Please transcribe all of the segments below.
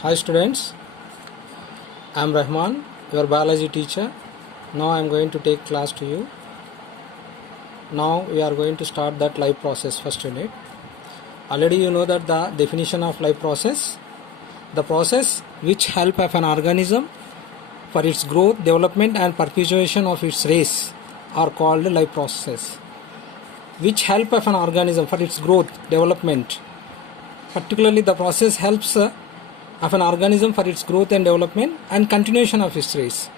Hi students, I am Rahman, your biology teacher. Now I am going to take class to you. Now we are going to start that life process first unit. Already you know that the definition of life process, the process which help of an organism for its growth, development and perpetuation of its race are called life process. Which help of an organism for its growth, development. Particularly the process helps of an organism for its growth and development and continuation of its race.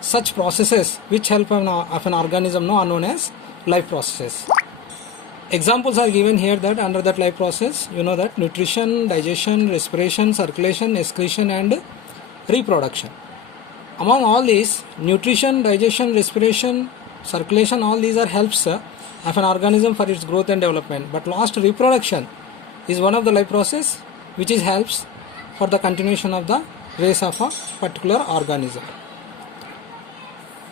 Such processes which help of an organism now are known as life processes. Examples are given here that under that life process, you know that nutrition, digestion, respiration, circulation, excretion and reproduction. Among all these, nutrition, digestion, respiration, circulation, all these are helps of an organism for its growth and development. But last, reproduction is one of the life process which is helps for the continuation of the race of a particular organism.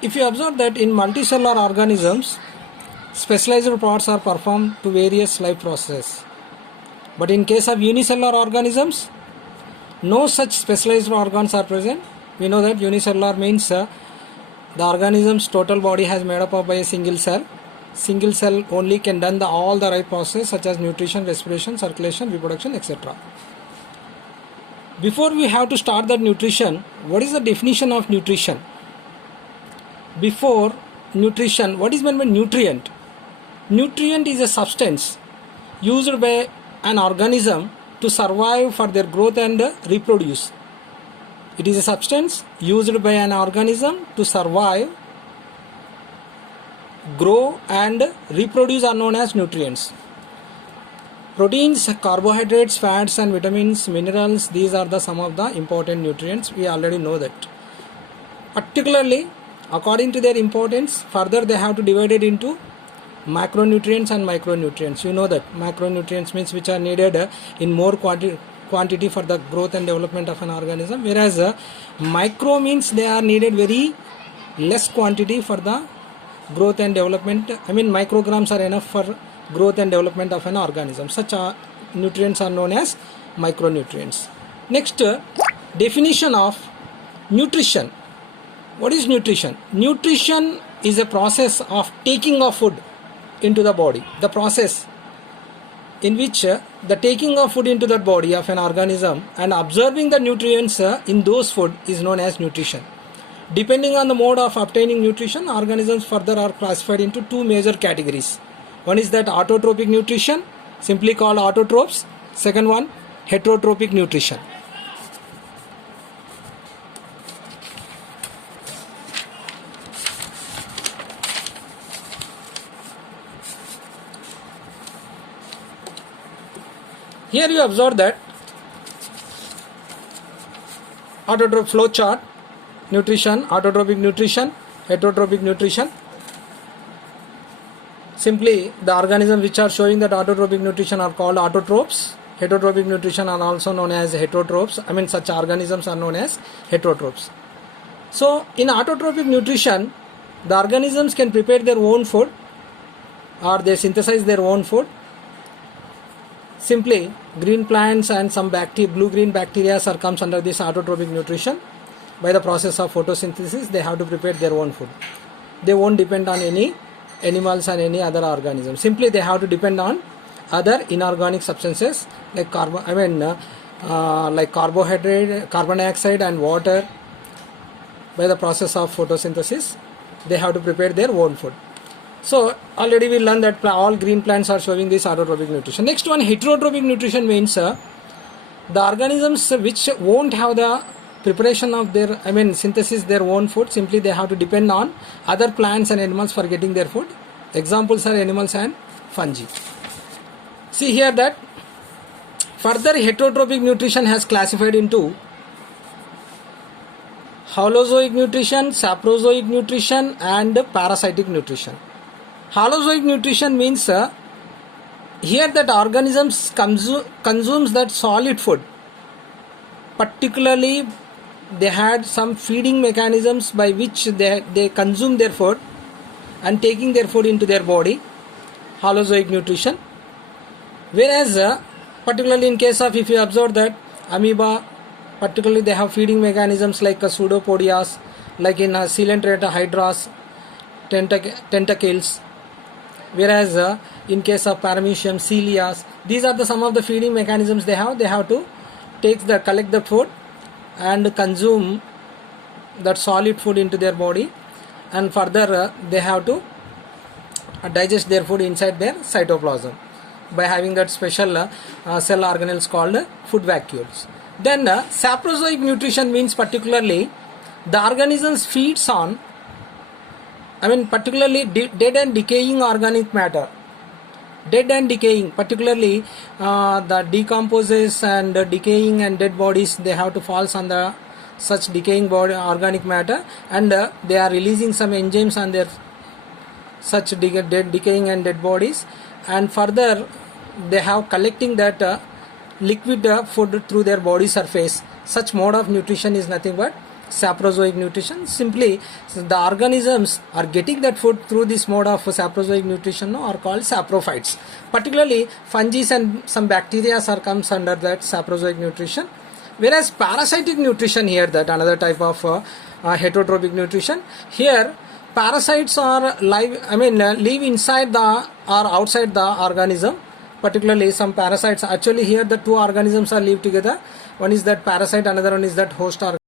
If you observe that in multicellular organisms, specialized parts are performed to various life processes. But in case of unicellular organisms, no such specialized organs are present. We know that unicellular means the organism's total body has made up of by a single cell. Single cell only can done all the life process such as nutrition, respiration, circulation, reproduction, etc. Before we have to start that nutrition, what is the definition of nutrition? Before nutrition, what is meant by nutrient? Nutrient is a substance used by an organism to survive for their growth and reproduce. It is a substance used by an organism to survive, grow and reproduce are known as nutrients. Proteins, carbohydrates, fats and vitamins, minerals, these are the some of the important nutrients. We already know that. Particularly, according to their importance, further they have to divide it into macronutrients and micronutrients. You know that macronutrients means which are needed in more quantity for the growth and development of an organism, whereas micro means they are needed very less quantity for the growth and development. I mean micrograms are enough for growth and development of an organism. Such nutrients are known as micronutrients. Next, definition of nutrition. What is nutrition? Nutrition is a process of taking of food into the body. The process in which the taking of food into the body of an organism and observing the nutrients in those food is known as nutrition. Depending on the mode of obtaining nutrition, organisms further are classified into two major categories. One is that autotrophic nutrition, simply called autotrophs. Second one, heterotrophic nutrition. Here you observe that autotrophic flow chart, nutrition, autotrophic nutrition, heterotrophic nutrition. Simply, the organisms which are showing that autotrophic nutrition are called autotrophs. Heterotrophic nutrition are also known as heterotrophs. I mean, such organisms are known as heterotrophs. So, in autotrophic nutrition, the organisms can prepare their own food or they synthesize their own food. Simply, green plants and some blue-green bacteria comes under this autotrophic nutrition. By the process of photosynthesis, they have to prepare their own food. They won't depend on any animals and any other organisms. Simply, they have to depend on other inorganic substances like carbohydrate, carbon dioxide and water. By the process of photosynthesis, they have to prepare their own food. So already we learned that all green plants are showing this autotrophic nutrition. Next one, heterotrophic nutrition means the organisms which won't have the preparation of their, synthesis their own food. Simply they have to depend on other plants and animals for getting their food. Examples are animals and fungi. See here that further heterotrophic nutrition has classified into holozoic nutrition, saprozoic nutrition and parasitic nutrition. Holozoic nutrition means here that organisms consumes that solid food. Particularly they had some feeding mechanisms by which they consume their food and taking their food into their body. Holozoic nutrition. Whereas particularly in case of, if you observe that amoeba particularly they have feeding mechanisms like pseudopodias, like in coelenterata hydras, tentacles, whereas in case of paramecium, cilias, these are some of the feeding mechanisms they have to collect the food and consume that solid food into their body, and further they have to digest their food inside their cytoplasm by having that special cell organelles called food vacuoles. Then saprozoic nutrition means particularly the organisms feeds on, particularly dead and decaying organic matter. Dead and decaying, particularly the decomposes and decaying and dead bodies, they have to fall on the such decaying body organic matter, and they are releasing some enzymes on their such decaying and dead bodies, and further they have collecting that liquid food through their body surface. Such mode of nutrition is nothing but saprozoic nutrition. Simply the organisms are getting that food through this mode of saprozoic nutrition are called saprophytes. Particularly fungi and some bacteria comes under that saprozoic nutrition, whereas parasitic nutrition, here that another type of heterotrophic nutrition. Here parasites are live inside the or outside the organism. Particularly some parasites, actually here the two organisms are live together. One is that parasite, another one is that host organism.